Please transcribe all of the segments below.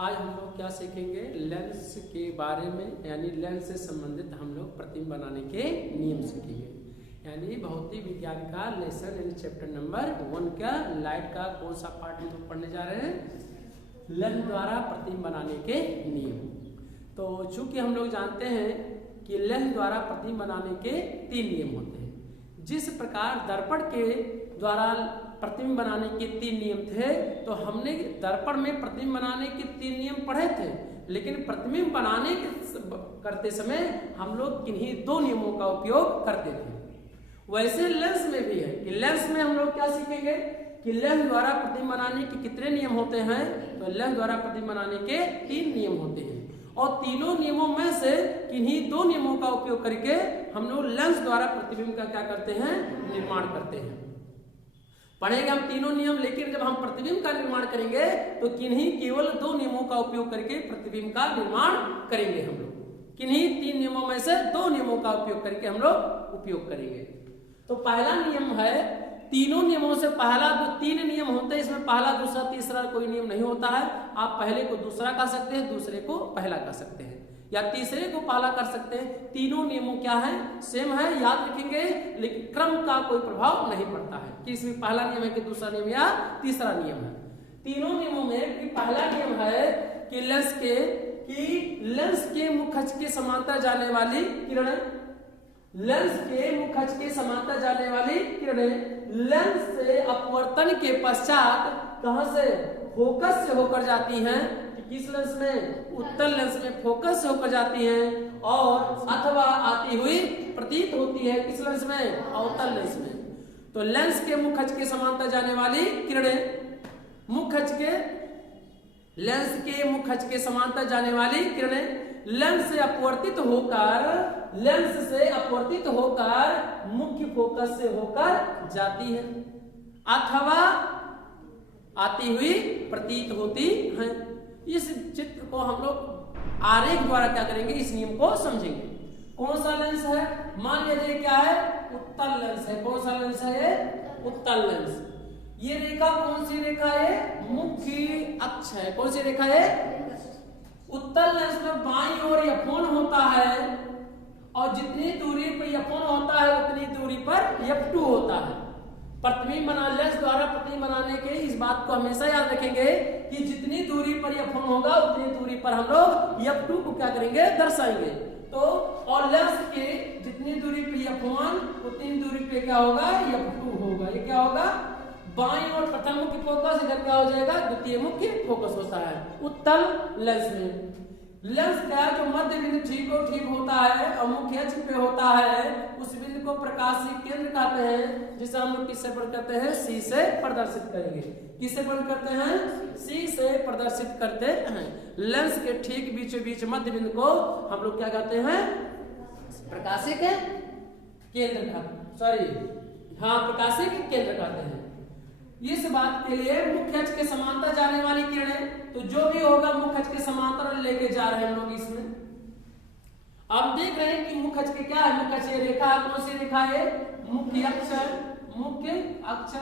आज हम लोग क्या सीखेंगे, लेंस के बारे में, यानी लेंस से संबंधित हम लोग प्रतिबिंब बनाने के नियम सीखेंगे। यानी भौतिक विज्ञान का लेसन यानी चैप्टर नंबर 1 का लाइट का कौन सा पार्ट हम लोग पढ़ने जा रहे हैं, लेंस द्वारा प्रतिबिंब बनाने के नियम। तो चूंकि हम लोग जानते हैं कि लेंस द्वारा प्रतिबिंब बनाने के 3 नियम होते हैं। जिस प्रकार दर्पण के द्वारा प्रतिबिंब बनाने के 3 नियम थे, तो हमने दर्पण में प्रतिबिंब बनाने के 3 नियम पढ़े थे, लेकिन प्रतिबिंब बनाने करते समय हम लोग किन्हीं 2 नियमों का उपयोग करते थे। वैसे लेंस में भी है कि लेंस में हम लोग क्या सीखेंगे कि लेंस द्वारा प्रतिबिंब बनाने के कितने नियम होते हैं। तो लेंस द्वारा प्रतिबिंब बनाने के 3 नियम होते हैं, और तीनों नियमों में से किन्हीं 2 नियमों का उपयोग करके हम लोग लेंस द्वारा प्रतिबिंब का क्या करते हैं, निर्माण करते हैं। पढ़ेंगे हम तीनों नियम, लेकिन जब हम प्रतिबिंब का निर्माण करेंगे तो किन्हीं केवल 2 नियमों का उपयोग करके प्रतिबिंब का निर्माण करेंगे। हम लोग किन्हीं 3 नियमों में से 2 नियमों का उपयोग करके हम लोग उपयोग करेंगे। तो पहला नियम है, तीनों नियमों से पहला जो 3 नियम होते हैं, इसमें पहला दूसरा तीसरा कोई नियम नहीं होता है। आप पहले को दूसरा कह सकते हैं, दूसरे को पहला कह सकते हैं, या तीसरे को पहला कर सकते हैं। तीनों नियमों क्या है, सेम है, याद रखेंगे, लेकिन क्रम का कोई प्रभाव नहीं पड़ता है कि इसमें पहला नियम है कि दूसरा नियम या तीसरा नियम है। तीनों नियमों में कि पहला नियम है कि लेंस के मुख अक्ष के समांतर जाने वाली किरणें, लेंस के मुख अक्ष के समांतर जाने वाली किरणें लेंस से अपवर्तन के पश्चात कहां से, फोकस से होकर जाती हैं। किस लेंस में, उत्तल लेंस में फोकस से होकर जाती हैं, और अथवा आती हुई प्रतीत होती है किस लेंस में, अवतल लेंस में। तो लेंस के मुख अक्ष के समांतर जाने वाली किरणें, लेंस के मुख अक्ष के समांतर जाने वाली किरणें लेंस से अपवर्तित होकर मुख्य फोकस से होकर जाती है, अथवा आती हुई प्रतीत होती हैं। इस चित्र को हम लोग आरेख द्वारा क्या करेंगे, इस नियम को समझेंगे। कौन सा लेंस है, मान लीजिए क्या है, उत्तल लेंस है। कौन सा लेंस है, ये उत्तल लेंस। ये रेखा कौन सी रेखा है, मुख्य अक्ष है। कौन सी रेखा है, उत्तल लेंस में बाईं ओर F1 होता है, और जितनी दूरी पर F1 होता है उतनी दूरी पर F2 होता है। प्रतिबिंब बना लेंस द्वारा प्रतिबिंब बनाने के इस बात को हमेशा याद रखेंगे कि जितनी दूरी पर F1 होगा उतनी दूरी पर हम लोग F2 को क्या करेंगे, दर्शाएंगे। तो और लेंस के जितनी दूरी पे F1 उतनी दूरी पे क्या होगा, F2 होगा। ये क्या होगा, बाईं और प्रथम मुख्य फोकस, इधर क्या हो जाएगा, द्वितीय मुख्य फोकस होता है उत्तल लेंस में। लेंस का जो मध्य बिंदु ठीक होता है और मुख्य अक्ष पे होता है, उस बिंदु को प्रकाशीय केंद्र कहते हैं, जिसे हम लोग किससे प्रकट करते हैं, C से प्रदर्शित करेंगे। किससे प्रकट करते हैं, C से प्रदर्शित करते हैं। लेंस के ठीक बीचों बीच मध्य बिंदु को हम लोग क्या कहते हैं, प्रकाशीय केंद्र प्रकाशीय केंद्र कहते हैं। इस बात के लिए मुख्य अक्ष के समांतर जाने वाली किरणें, तो जो भी होगा मुख्य अक्ष के समांतर लेके जा रहे हैं हम लोग इसमें। अब देख रहे हैं कि मुख्य अक्ष के क्या है, मुख्य अक्ष रेखा कौन सी रेखा है, मुख्य अक्ष।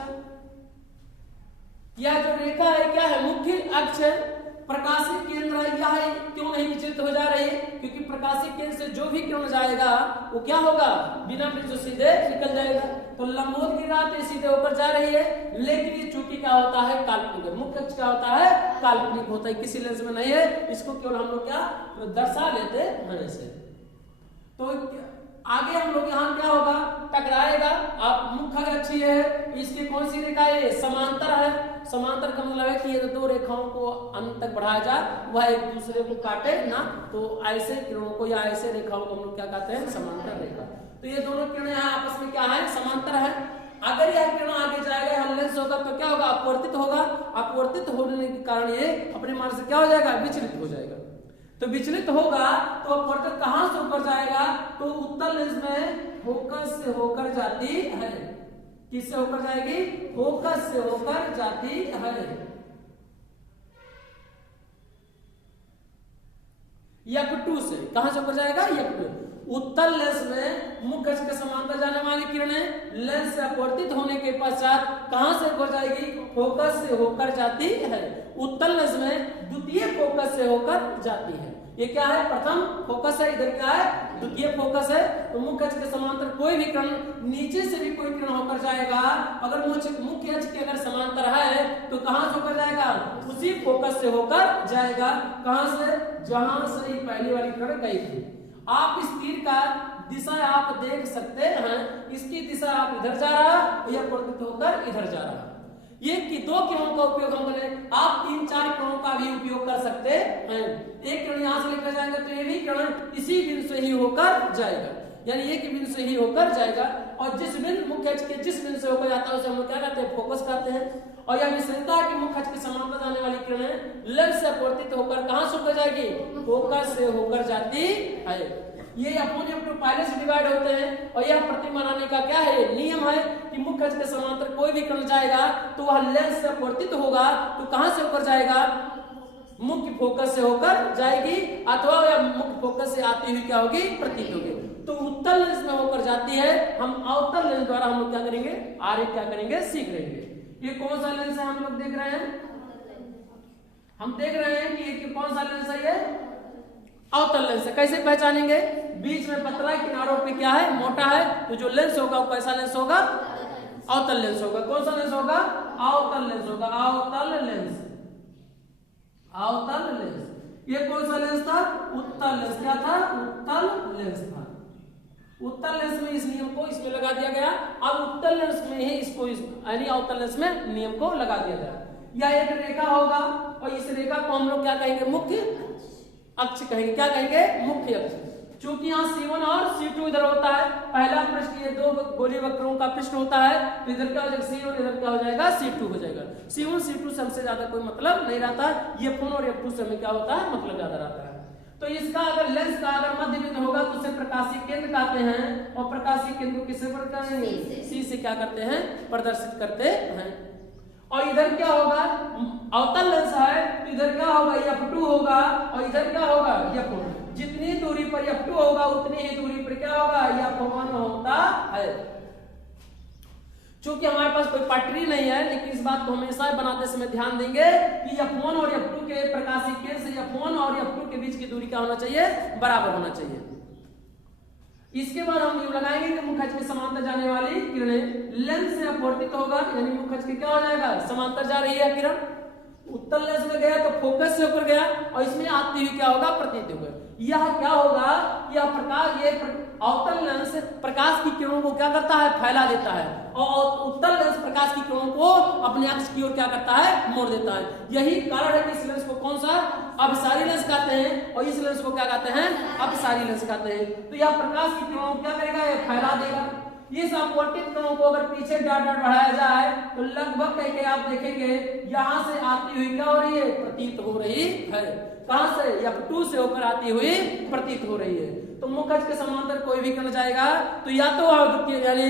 यह जो रेखा है क्या है, मुख्य अक्ष। प्रकाशीय केंद्र यह क्यों नहीं विचलित हो जा रही है, क्योंकि प्रकाशीय केंद्र से जो भी किरण जाएगा वो क्या होगा, बिना विचलित सीधे निकल जाएगा। तो लंबवत की राह सीधे होकर जा रही है, लेकिन ये चूंकि क्या होता है, काल्पनिक। मुख्य अक्ष क्या होता है, काल्पनिक होता है, किसी लेंस में नहीं है। इसको केवल हम लोग क्या दर्शा लेते हैं ऐसे। तो आगे हम लोग यहाँ क्या होगा, टकराएगा। अब मुख्य अक्ष ये है, इसकी कौन सी रेखा है, समांतर है। समांतर का मतलब है कि ये 2 रेखाओं को अंत तक बढ़ाया जाए, वह एक दूसरे को काटे ना। तो ऐसे किरणों को या ऐसे रेखाओं को हम लोग क्या कहते हैं, समांतर रेखा। तो ये दोनों किरणें आपस में क्या है, समांतर है। अगर यह किरण आगे जाएगा, यहाँ लेंस होगा, तो क्या होगा, अपवर्तित होगा। अपवर्तित होने के कारण ये अपने मान से क्या हो जाएगा, विचलित हो जाएगा। तो विचलित होगा तो अपवर्तित कहां से होकर जाएगा, तो उत्तल लेंस में फोकस से होकर जाती है। किससे होकर जाएगी, फोकस से होकर जाती है। F2 से कहां से होकर जाएगा, F2। उत्तल लेंस में मुख्य अक्ष के समांतर जाने वाली किरणें लेंस से अपवर्तित होने के पश्चात कहां से हो जाएगी? फोकस से होकर जाती है। उत्तल लेंस में द्वितीय फोकस से होकर जाती है। ये क्या है? प्रथम फोकस है, इधर क्या है? द्वितीय फोकस है। तो मुख्य अक्ष के समांतर कोई भी किरण नीचे से भी कोई किरण होकर जाएगा, अगर मुख्य अक्ष के अगर समांतर है तो कहां से होकर जाएगा? उसी फोकस से होकर जाएगा। कहां से? जहां से पहली वाली किरण गई थी। आप इस तीर का दिशा आप देख सकते हैं, इसकी दिशा आप इधर जा रहा है, यह परिवर्तित होकर इधर जा रहा है। ये कि दो किरणों का उपयोग हम करें, आप 3-4 किरणों का भी उपयोग कर सकते हैं। एक किरण यहां से लेकर जाएंगे तो ये भी किरण इसी बिंदु से ही होकर जाएगा, यानी एक बिंदु से ही होकर जाएगा। और जिस बिंदु मुख्य अक्ष के जिस बिंदु से होकर जाता है उसे हम क्या कहते हैं? फोकस कहते हैं। और यह विशेषता है कि मुख्य अक्ष के समांतर जाने वाली किरणें लेंस से अपवर्तित होकर कहां से होकर जाएगी? फोकस से होकर जाती है। ये F1 F2 पहले से डिवाइड होते हैं। और यह प्रतिबिंब बनाने का क्या है? नियम है कि मुख्य अक्ष के समांतर कोई भी किरण जाएगा तो वह लेंस से अपवर्तित होगा, तो कहां से होकर जाएगा? मुख्य फोकस से होकर जाएगी, अथवा यह मुख्य फोकस से आती हुई क्या होगी? प्रतीत होगी। तो उत्तल लेंस में होकर जाती है। हम अवतल लेंस द्वारा हम लोग क्या करेंगे? आगे क्या करेंगे? सीख लेंगे। ये कौन सा लेंस है हम लोग देख रहे हैं? हम देख रहे हैं कि ये कौन सा लेंस है? ये अवतल लेंस है। कैसे पहचानेंगे? बीच में पतला, किनारों पे क्या है? मोटा है। तो जो लेंस होगा वो कैसा लेंस होगा? अवतल लेंस होगा। कौन सा लेंस होगा? अवतल लेंस होगा। अवतल लेंस, अवतल लेंस। ये कौन सा लेंस था? उत्तल लेंस। क्या था? उत्तल लेंस था। उत्तल लेंस में इस नियम को इसमें लगा दिया गया। अब उत्तल लेंस में ही इसको यानी अवतल लेंस में नियम को लगा दिया गया। यह एक रेखा होगा और इस रेखा को हम लोग क्या कहेंगे? मुख्य अक्ष कहेंगे। क्या कहेंगे? मुख्य अक्ष। चूंकि यहाँ C1 और C2 इधर होता है, पहला पृष्ठ ये दो गोलीय वक्रों का पृष्ठ होता है, तो इधर क्या हो जाएगा? C1, इधर क्या हो जाएगा? C2 हो जाएगा। C1 C2 से हमसे ज्यादा कोई मतलब नहीं रहता। F1 और F2 से हमें क्या होता है? मतलब ज्यादा रहता है। तो इसका अगर लेंस का अगर मध्य बिंदु होगा तो उसे प्रकाशीय केंद्र कहते हैं। और प्रकाशीय केंद्र को किससे करेंगे? C से क्या करते हैं? प्रदर्शित करते हैं। और इधर क्या होगा? अवतल लेंस है तो इधर क्या होगा? F2 होगा और इधर क्या होगा? F1। जितनी दूरी पर F2 होगा उतनी ही दूरी पर क्या होगा? F1 होता है। चूंकि हमारे पास कोई पटरी नहीं है, लेकिन इस बात को हमेशा बनाते समय ध्यान देंगे कि F1 और F2 के प्रकाशीय केंद्र से F1 और F2 के बीच की दूरी क्या होना चाहिए? बराबर होना चाहिए। इसके बाद हम नियम लगाएंगे कि मुख्य अक्ष के समांतर जाने वाली किरणें लेंस से अपवर्तित होगा, यानी मुख्य अक्ष के क्या हो जाएगा? समांतर जा रही है किरण। उत्तल लेंस में गया तो फोकस से होकर गया और इसमें आती हुई क्या होगा? प्रतीत होगा। यह क्या होगा? यह प्रकाश, ये अवतल लेंस प्रकाश की किरणों को क्या करता है? फैला देता है। और उत्तल लेंस प्रकाश की किरणों को अपने अक्ष की ओर क्या करता है? मोड़ देता है। यही कारण है कि इस लेंस को कौन सा? अपसारी लेंस कहते हैं और इस लेंस को क्या कहते हैं? अपसारी लेंस कहते हैं। तो यह प्रकाश की किरणों को क्या करेगा? ये फैला देगा। इस अपवर्तित कणों को अगर पीछे डॉट डॉट बढ़ाया जाए तो लगभग कह के आप देखेंगे यहां से आती हुई क्या हो रही है? प्रतीत हो रही है। कहां से? F2 से होकर आती हुई प्रतीत हो रही है। तो मुख्य अक्ष के समांतर कोई भी किरण जाएगा तो या तो यानी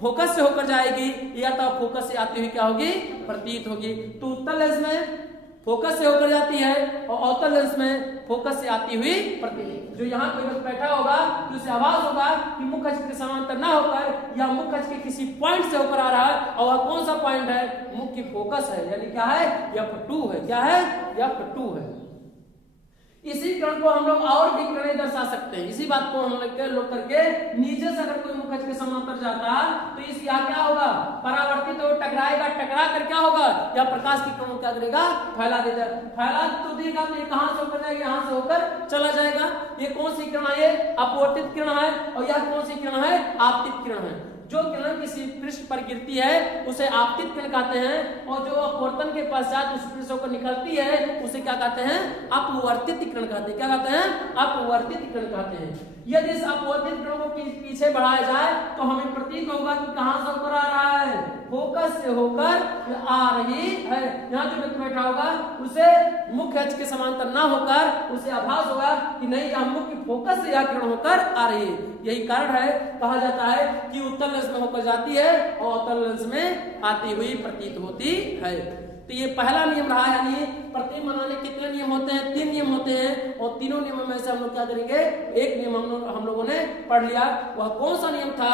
फोकस से होकर जाएगी या तो फोकस से आती हुई क्या होगी? प्रतीत होगी। तो उत्तल लेंस में फोकस से होकर जाती है और अवतल लेंस में फोकस से आती हुई प्रतीत। जो यहाँ कोई व्यक्ति बैठा होगा तो उसे आभास होगा कि मुख्य अक्ष के समांतर ना होकर या मुख्य अक्ष के किसी पॉइंट से होकर आ रहा है। और वह कौन सा पॉइंट है? मुख्य फोकस है, यानी क्या है? F2 है। क्या है? F2 है। इसी किरण को हम लोग और भी किरणें दर्शा सकते हैं। इसी बात को हम लोग करके नीचे से अगर कोई मुख्य अक्ष के समांतर जाता तो इस यहाँ क्या होगा? परावर्तित हो टकराएगा, टकरा कर क्या होगा? या प्रकाश की किरणों क्या करेगा? फैला देगा। फैला तो देगा तो ये कहां से होकर जाएगा? यहाँ से होकर चला जाएगा। ये कौन सी किरण है? ये अपवर्तित किरण है। और यह कौन सी किरण है? आपतित किरण है। जो किरण किसी पृष्ठ पर गिरती है उसे आपतित किरण कहते हैं और जो अपवर्तन के पश्चात उस पृष्ठ पर निकलती है उसे क्या कहते हैं? अपवर्तित किरण कहते हैं। क्या कहते हैं? अपवर्तित किरण कहते हैं। यदि इस अपवर्तित किरण को पीछे बढ़ाया जाए तो हमें प्रतीत होगा कि कहां से होकर आ रहा है? फोकस से होकर आ रही है। यहाँ जो व्यक्ति बैठा होगा उसे मुख्य अक्ष के समांतर ना होकर उसे आभास होगा कि नहीं, यह मुख्य फोकस से यह किरण होकर आ रही है। यही कारण है, कहा जाता है कि उत्तल लेंस में होकर जाती है और अवतल लेंस में आती हुई प्रतीत होती है। तो ये पहला नियम रहा, यानी प्रतिबिंब बनाने कितने नियम होते हैं? 3 नियम होते हैं, और तीनों नियमों में से हम लोग क्या करेंगे? एक नियम हम लोगों ने पढ़ लिया। वह कौन सा नियम था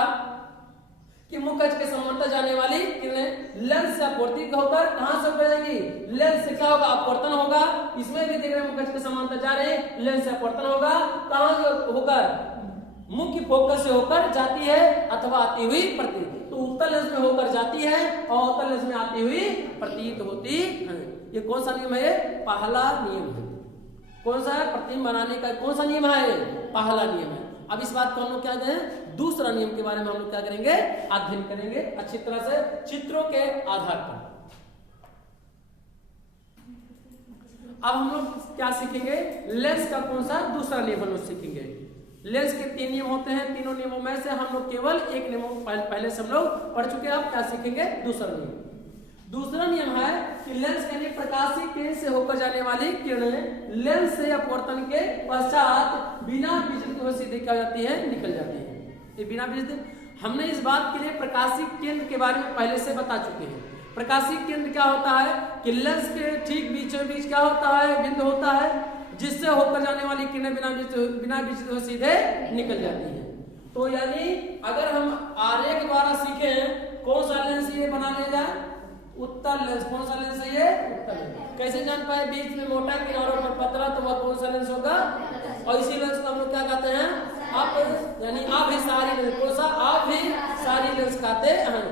कि मुख्य अक्ष के समांतर जाने वाली किरणें लेंस से अपवर्तित होकर कहां से होकर जाएंगी? लेंस से क्या होगा? अपवर्तन होगा। इसमें भी देख रहे हैं मुख्य अक्ष के समांतर जा रहे हैं, लेंस से अपवर्तन होगा। कहां से होकर? मुख्य फोकस से होकर जाती है अथवा आती हुई प्रतीत। तो उत्तल लेंस में होकर जाती है और उत्तल लेंस में आती हुई प्रतीत होती है। ये कौन सा नियम है? पहला नियम है। कौन सा है? प्रतिबिंब बनाने का कौन सा नियम है? पहला नियम है। अब इस बात को हम लोग क्या करें? दूसरा नियम के बारे में हम लोग क्या करेंगे? अध्ययन करेंगे अच्छी तरह से चित्रों के आधार पर। अब हम लोग क्या सीखेंगे? लेंस का कौन सा दूसरा नियम हम लोग सीखेंगे। लेंस के 3 नियम होते हैं, तीनों नियमों में से हम लोग केवल एक नियम पहले से हम लोग पढ़ चुके हैं। अब क्या सीखेंगे? दूसरा नियम। दूसरा नियम है कि लेंस यानी प्रकाशीय किरण से होकर जाने वाली किरणें लेंस से अपवर्तन के पश्चात बिना विचलित हुए सीधे क्या जाती है? निकल जाती है। ये बिना विचलित, हमने इस बात के लिए प्रकाशीय केंद्र के बारे में पहले से बता चुके हैं। प्रकाशीय केंद्र क्या होता है कि लेंस के ठीक बीचों बीच क्या होता है? बिंदु होता है जिससे होकर जाने वाली किरणें बिना विचलित हुए सीधे निकल जाती है। तो यानी अगर हम आरेख द्वारा सीखे कौन सा लेंस ये बना लिया जाए? उत्तल लेंस। कौन सा लेंस है ये? उत्तल लेंस। कैसे जान पाए? बीच में मोटा किनारों पर पतला, तो वह कौन सा लेंस होगा? और इसी लेंस को हम लोग क्या कहते हैं? आप यानी अभिसारी लेंस। कौन सा? अभिसारी लेंस कहते हैं।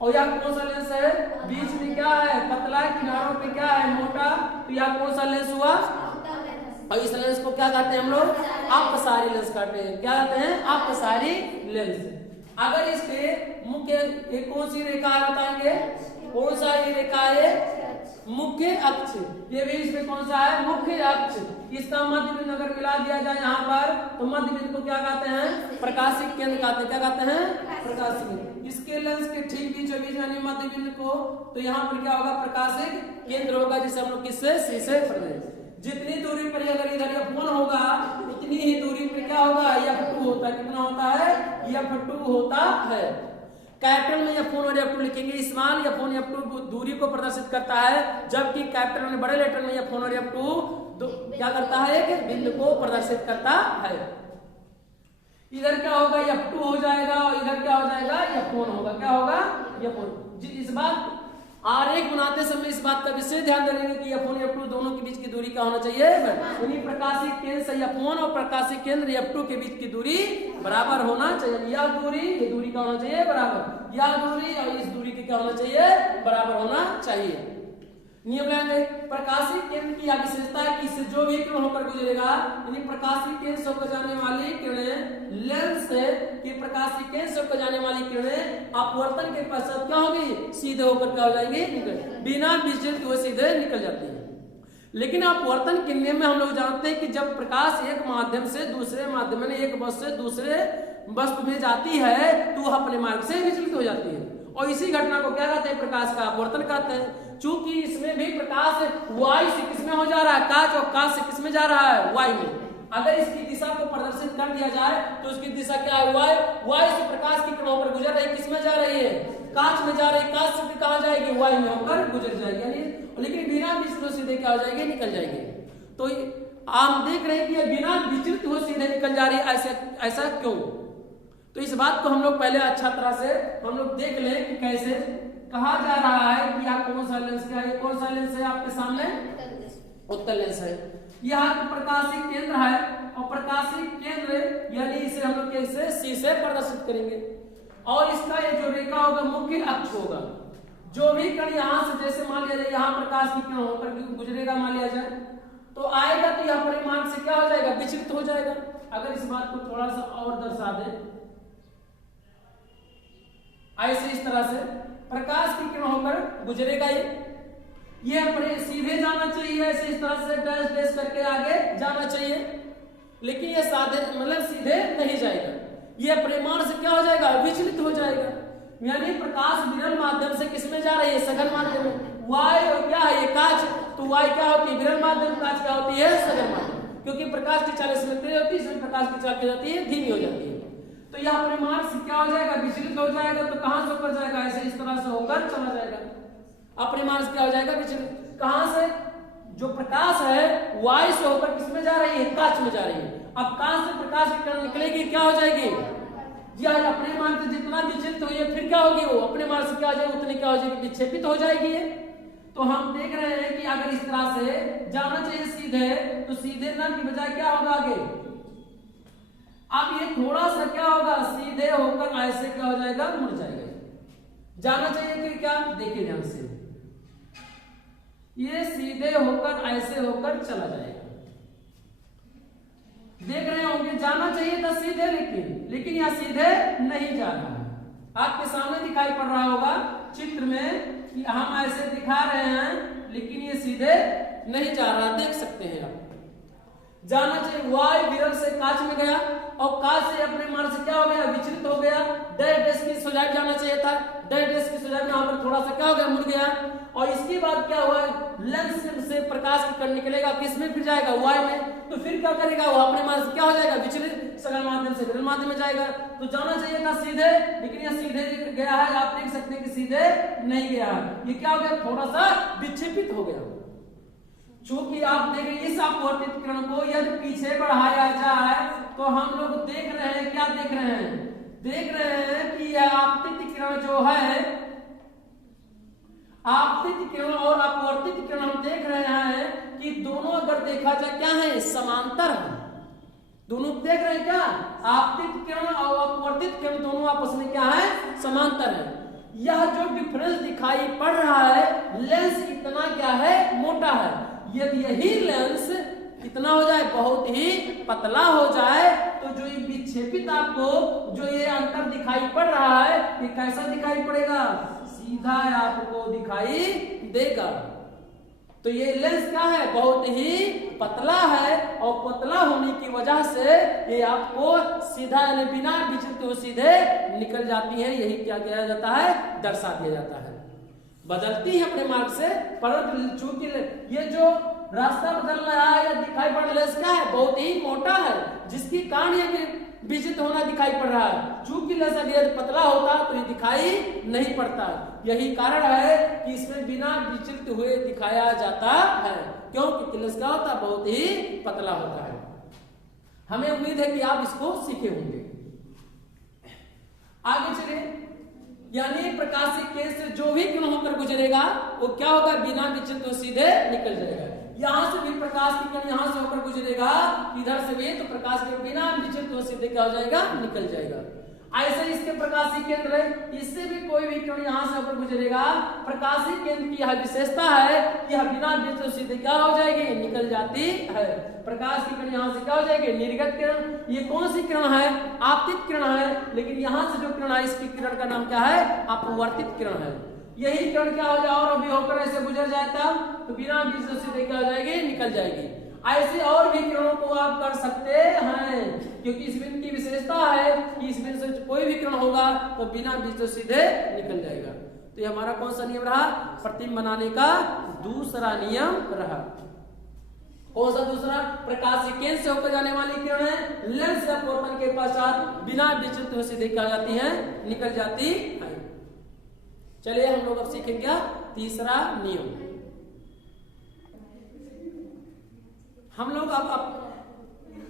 और यह कौन सा लेंस है? बीच में क्या है? पतला, किनारों पे क्या है? मोटा। तो यह कौन सा लेंस हुआ? और इस लेंस को क्या कहते हैं हम लोग? अपसारी लेंस कहते हैं। क्या कहते हैं? अपसारी लेंस। अगर इसके मुख्य एक कौन सी रेखा है बताएंगे? कौन सा ये रेखा है? मुख्य अक्ष। ये भी इसमें कौन सा है? मुख्य अक्ष। इसका मध्य बिंदु अगर मिला दिया जाए यहाँ पर, तो मध्य बिंदु को क्या कहते हैं? प्रकाशिक केंद्र कहते हैं। क्या कहते हैं? प्रकाशिक केंद्र। इसके लेंस के ठीक बीचों बीच यानी मध्य बिंदु को, तो यहाँ पर क्या होगा? प्रकाशिक केंद्र होगा, जिसे हम लोग किससे? सी से पढ़ते। जितनी दूरी पर अगर इधर F1 होगा, उतनी ही दूरी पे क्या होगा? F2 होता है। कितना होता है? F2 होता है। कैपिटल में F1 और F2 लिखेंगे। स्मॉल F1 F2 दूरी को प्रदर्शित करता है, जबकि कैपिटल में बड़े लेटर में F1 और F2 क्या करता है? एक बिंदु को प्रदर्शित करता है। इधर क्या होगा? F2 हो जाएगा और इधर क्या हो जाएगा? F1 होगा। क्या होगा? F1। इस बात आरेख बनाते समय इस बात का विशेष ध्यान देंगे कि F1 F2 दोनों के बीच की दूरी क्या होना चाहिए? यानी प्रकाशीय केंद्र से F1 और प्रकाशीय केंद्र F2 के बीच की दूरी बराबर होना चाहिए। यह दूरी, ये दूरी क्या होना चाहिए? बराबर। यह दूरी और इस दूरी के क्या होना चाहिए? बराबर होना चाहिए। नियम लेंगे। प्रकाशीय केंद्र की यह विशेषता है कि इससे जो भी किरण होकर गुजरेगा, यानी प्रकाशीय केंद्र से होकर जाने वाली किरणें लेंस से कि प्रकाशीय केंद्र से होकर जाने वाली किरणें अपवर्तन के पश्चात क्या होगी? सीधे होकर क्या हो जाएंगी? बिना विचलित हुए सीधे निकल जाती है। लेकिन अपवर्तन के नियम में हम लोग जानते हैं कि जब प्रकाश एक माध्यम से दूसरे माध्यम में, एक वस्तु से दूसरे वस्तु में जाती है, तो वह अपने मार्ग से विचलित हो जाती है। और इसी घटना को क्या कहते हैं? प्रकाश का अपवर्तन कहते हैं। चूंकि इसमें भी प्रकाश वायु से किसमें हो जा रहा है? काच। और काच से किसमें जा रहा है? वायु में। अगर इसकी दिशा को प्रदर्शित कर दिया जाए तो उसकी दिशा क्या है? वायु। वायु से प्रकाश की किरण होकर गुजर रही, किसमें जा रही है? कांच में जा रही। कांच से कहां जाएगी? वायु में होकर गुजर जाएगी। यानी लेकिन बिना विचलित सीधे क्या हो जाएगी? निकल जाएगी। तो आप देख रहे हैं कि बिना विचलित हुए सीधे निकल जा रही है। ऐसा क्यों? तो इस बात को हम लोग पहले अच्छा तरह से हम लोग देख लें कि कैसे कहा जा रहा है कि आप कौन सा लेंस क्या? ये कौन सा लेंस है आपके सामने? उत्तल लेंस है। यह प्रकाशीय केंद्र है और प्रकाशीय केंद्र यानी इसे हम लोग कैसे? सी से प्रदर्शित करेंगे। और इसका ये जो रेखा होगा मुख्य अक्ष होगा। जो भी कण यहाँ से जैसे मान लिया जाए यहाँ प्रकाश की किरण होकर गुजरेगा मान लिया जाए, तो आएगा तो यह परिमाण से क्या हो जाएगा? विचलित हो जाएगा। अगर इस बात को थोड़ा सा और दर्शा दे, ऐसे इस तरह से प्रकाश की किरण होकर गुजरेगा। ये अपने सीधे जाना चाहिए, ऐसे इस तरह से डैश डैश करके आगे जाना चाहिए, लेकिन ये साधे मतलब सीधे नहीं जाएगा। ये परिमाण से क्या हो जाएगा? विचलित हो जाएगा। यानी प्रकाश विरल माध्यम से किसमें जा रही है? सघन माध्यम में। वायु क्या है? ये कांच। तो वायु क्या होती है? विरल माध्यम। कांच क्या होती है? सघन माध्यम। क्योंकि प्रकाश की चाल इसमें तेज होती है, इसमें प्रकाश की चाल क्या होती है? धीमी हो जाती है। तो यह परिमाण से क्या हो जाएगा? विचलित हो जाएगा। तो कहां से होकर जाएगा? ऐसे इस तरह से होकर चला जाएगा। अपने मार्ग से क्या हो जाएगा, विचलित। कहां से, जो प्रकाश है वायु से होकर किसमें जा रही है, कांच में जा रही है। अब कांच से प्रकाश की किरण निकलेगी, क्या हो जाएगी, जी हाँ, अपने मार्ग से जितना विचलित हुई है फिर क्या होगी, वो अपने मार्ग से क्या हो जाएगी, उतनी क्या हो जाएगी, विक्षेपित हो जाएगी है। तो हम देख रहे हैं कि अगर इस तरह से जाना चाहिए सीधे, तो सीधे न की बजाय क्या होगा आगे, अब ये थोड़ा सा क्या होगा, सीधे होकर ऐसे क्या हो जाएगा, मुड़ जाएगा। जाना चाहिए कि क्या, देखिए ध्यान से, ये सीधे होकर ऐसे होकर चला जाएगा। देख रहे होंगे जाना चाहिए था सीधे, लेकिन यह सीधे नहीं जा रहा है। आपके सामने दिखाई पड़ रहा होगा चित्र में कि हम ऐसे दिखा रहे हैं, लेकिन ये सीधे नहीं जा रहा, देख सकते हैं आप। जाना चाहिए, वायु विरल से कांच में गया और कांच से अपने मार्ग से क्या हो गया, विचलित हो गया। डेस की सुझाव जाना चाहिए था, डेस की सुझाव यहाँ पर थोड़ा सा क्या हो गया, मुड़ गया। और इसके बाद क्या हुआ, लेंस से प्रकाश की किरण निकलेगा, किसमें फिर जाएगा, वायु में। तो फिर क्या करेगा, वो अपने मार्ग से क्या हो जाएगा, विचलित, सगल माध्यम से विरल माध्यम में जाएगा। तो जाना चाहिए था सीधे, लेकिन यह सीधे गया है। आप देख सकते हैं कि सीधे नहीं गया, ये क्या हो गया, थोड़ा सा विक्षेपित हो गया। चूंकि आप देख रहे हैं इस अपवर्तित किरण को यदि पीछे बढ़ाया जाए तो हम लोग देख रहे हैं, क्या देख रहे हैं, देख रहे हैं कि यह आपतित किरण जो है, आपतित किरण और अपवर्तित किरण हम देख रहे हैं कि दोनों अगर देखा जाए क्या है, समांतर है। दोनों देख रहे हैं क्या, आपतित किरण और अपवर्तित किरण दोनों आपस में क्या है, समांतर है। यह जो डिफरेंस दिखाई पड़ रहा है, लेंस इतना क्या है, मोटा है। यदि यही लेंस कितना हो जाए, बहुत ही पतला हो जाए, तो जो ये विक्षेपित आपको जो ये अंतर दिखाई पड़ रहा है, ये कैसा दिखाई पड़ेगा, सीधा आपको दिखाई देगा। तो ये लेंस क्या है, बहुत ही पतला है, और पतला होने की वजह से ये आपको सीधा यानी बिना विचलित हुए सीधे निकल जाती है। यही क्या किया जाता है, दर्शा दिया जाता है। बदलती है अपने मार्ग से, परंतु चूंकि ये जो रास्ता बदल रहा है या दिखाई पड़ रहा है, क्या है, बहुत ही मोटा है, जिसकी कारण ये विचलित होना दिखाई पड़ रहा है। चूंकि लेंस अगर पतला होता तो ये दिखाई नहीं पड़ता। यही कारण है कि इसमें बिना विचलित हुए दिखाया जाता है, क्योंकि लेंस क्या होता है, बहुत ही पतला होता है। हमें उम्मीद है कि आप इसको सीखे होंगे। आगे चलिए, यानी प्रकाशिक केंद्र से जो भी किरण होकर गुजरेगा वो क्या होगा, बिना विचलित हुए सीधे निकल जाएगा। यहां से भी प्रकाश की किरण यहां से होकर गुजरेगा, इधर से भी, तो प्रकाश के बिना विचलित हुए सीधे क्या हो जाएगा, निकल जाएगा। ऐसे इसके प्रकाशीय केंद्र है, इससे भी कोई भी किरण यहां से होकर गुजरेगा, प्रकाशीय केंद्र की यह विशेषता है कि यह बिना विचलित हुए सीधे क्या हो जाएगी, निकल जाती है। प्रकाश की किरण यहां से क्या हो जाएगी, निर्गत किरण। ये कौन सी किरण है, आपतित किरण है, लेकिन यहां से जो किरण है इसकी किरण का नाम क्या है, अपवर्तित किरण है। यही किरण क्या हो जाए, और अभी होकर ऐसे गुजर जाता तो बिना विचलित सीधे क्या हो जाएगी, निकल जाएगी। ऐसे और भी किरणों को आप कर सकते हैं, क्योंकि इस बिंदु की विशेषता है कि इस बिंदु से कोई भी किरण होगा तो बिना विचलित सीधे निकल जाएगा। तो ये हमारा कौन सा नियम रहा, प्रतिबिंब बनाने का दूसरा नियम रहा। कौन सा दूसरा, प्रकाश के केंद्र से होकर जाने वाली किरण है, लेंस या अपवर्तन के पश्चात बिना विचलित हुए सीधे क्या जाती है, निकल जाती है। चलिए हम लोग अब सीखेंगे तीसरा नियम। हम लोग अब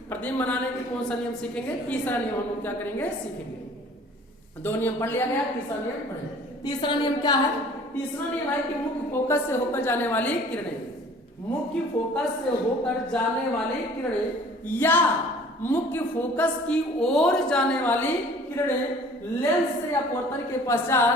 प्रतिबिंब बनाने के कौन सा नियम सीखेंगे, तीसरा नियम हम लोग क्या करेंगे, सीखेंगे। दो नियम पढ़ लिया गया, तीसरा नियम पढ़ेंगे। तीसरा नियम क्या है, तीसरा नियम है कि मुख्य फोकस से होकर जाने वाली किरणें, मुख्य फोकस से होकर जाने वाली किरणें या मुख्य फोकस की ओर जाने वाली किरणें लेंस से अपवर्तन के पश्चात